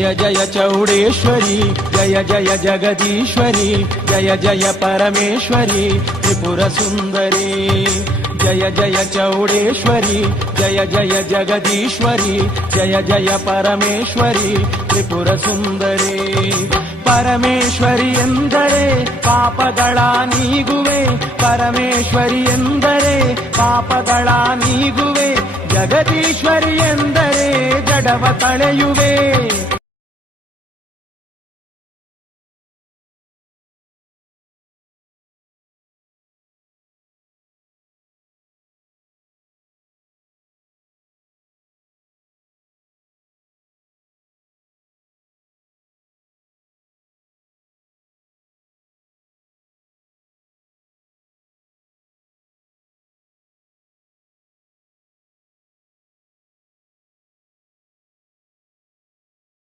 ಜಯ ಜಯ ಚೌಡೇಶ್ವರಿ, ಜಯ ಜಯ ಜಗದೀಶ್ವರಿ, ಜಯ ಜಯ ಪರಮೇಶ್ವರಿ ತ್ರಿಪುರ ಸುಂದರಿ. ಜಯ ಜಯ ಚೌಡೇಶ್ವರಿ, ಜಯ ಜಯ ಜಗದೀಶ್ವರಿ, ಜಯ ಜಯ ಪರಮೇಶ್ವರಿ ತ್ರಿಪುರ ಸುಂದರಿ. ಪರಮೇಶ್ವರಿ ಎಂದರೆ ಪಾಪಗಳ ನೀಗುವೆ, ಪರಮೇಶ್ವರಿ ಎಂದರೆ ಪಾಪಗಳ ನೀಗುವೆ, ಜಗದೀಶ್ವರಿ ಎಂದರೆ ಜಡವ ತಳೆಯುವೆ.